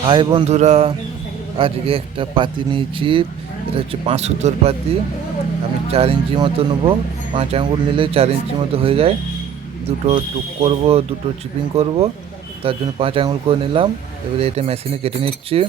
High বন্ধুরা, আজকে একটা পাতি নিয়েছি। এটা হচ্ছে পাঁচ সুতোর পাতি। আমি চার ইঞ্চি মতো নেব। পাঁচ আঙুল নিলে চার ইঞ্চি মতো হয়ে যায়। দুটো টুক করব, দুটো চিপিং করব। তার জন্য পাঁচ আঙুল করে নিলাম। এবারে এটা মেশিনে কেটে নিচ্ছি।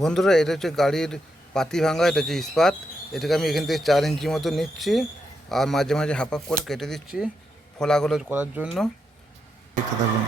বন্ধুরা, এটা হচ্ছে গাড়ির পাতি ভাঙা, এটা হচ্ছে ইস্পাত। এটাকে আমি এখান থেকে চার ইঞ্চি মতো নিচ্ছি আর মাঝে মাঝে হাফ হাফ করে কেটে দিচ্ছি ফলাগুলো করার জন্য। দেখতে থাকুন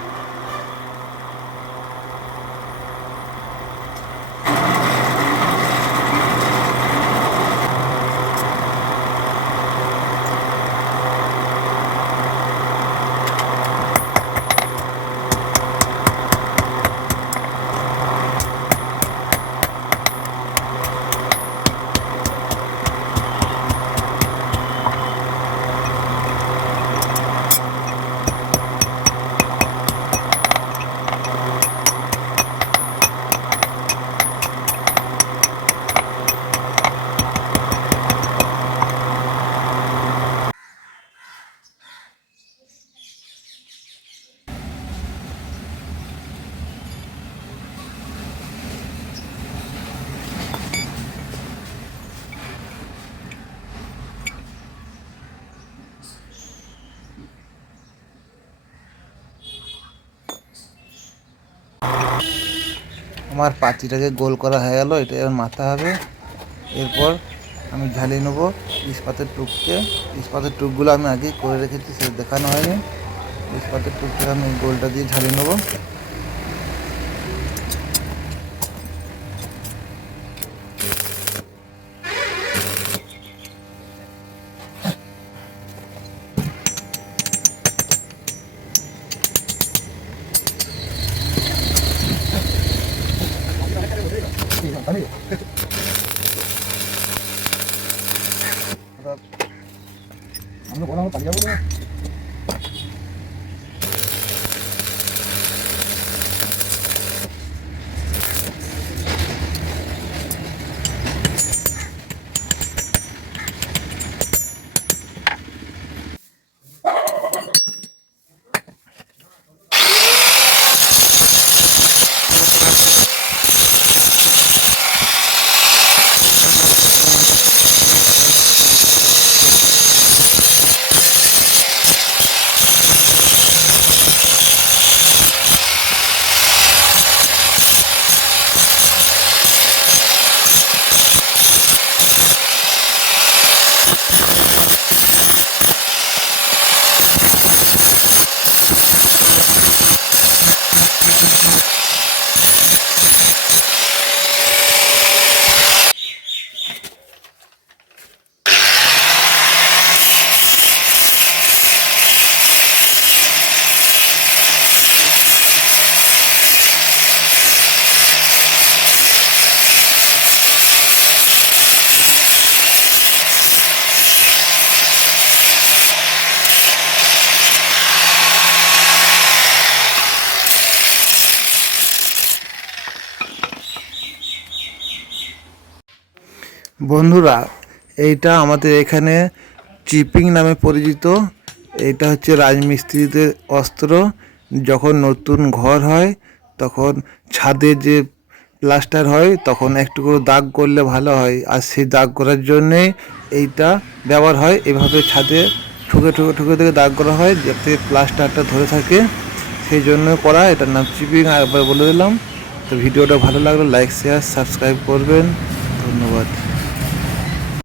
আমার পাতিটাকে গোল করা হয়ে গেল, এটা এবার মাথা হবে। এরপর আমি ঝালিয়ে নেব ইস্পাতের টুককে। ইস্পাতের টুকগুলো আমি আগে করে রেখেছি সে দেখানো হয়নি। ইস্পাতের টুকটা আমি গোলটা দিয়ে ঝালিয়ে নেব। あれ Ano ko lang, tagyaw ko na. বন্ধুরা, এইটা আমাদের এখানে চিপিং নামে পরিচিত। এইটা হচ্ছে রাজমিস্ত্রিদের অস্ত্র। যখন নতুন ঘর হয়, তখন ছাদে যে প্লাস্টার হয়, তখন একটু করে দাগ করলে ভালো হয়। আর সেই দাগ করার জন্যে এইটা ব্যবহার হয়। এভাবে ছাদে ঠুকে ঠুকে ঠুকে থেকে দাগ করা হয়, যাতে প্লাস্টারটা ধরে থাকে। সেই জন্য করা, এটার নাম চিপিং। একবার বলে দিলাম। তো ভিডিওটা ভালো লাগলে লাইক, শেয়ার, সাবস্ক্রাইব করবেন। ধন্যবাদ।